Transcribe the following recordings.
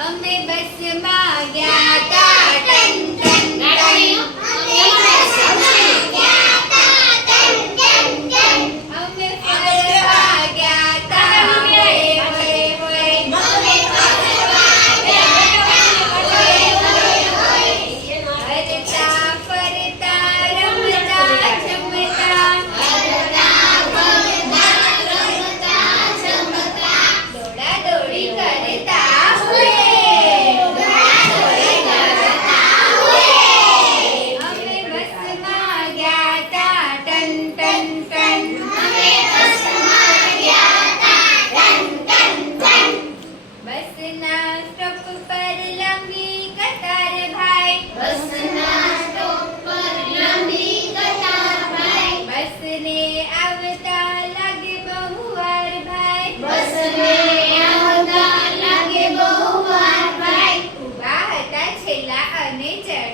અમે બસમાં ગયા nature.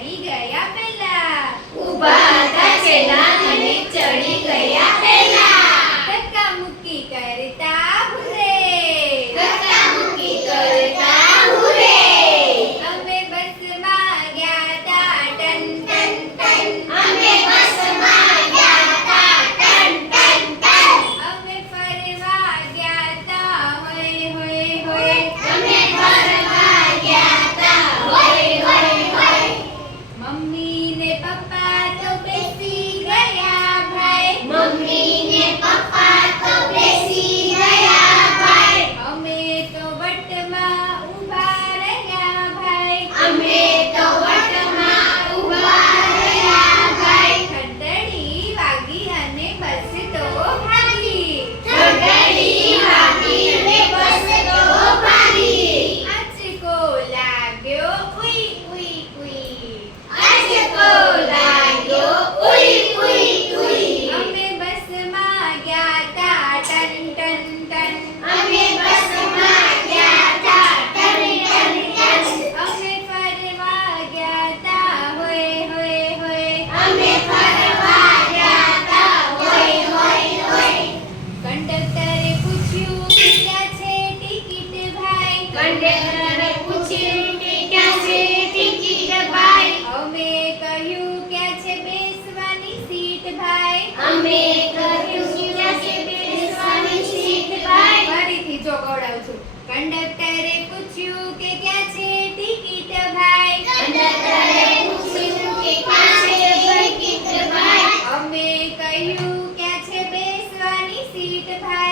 টিকে থাক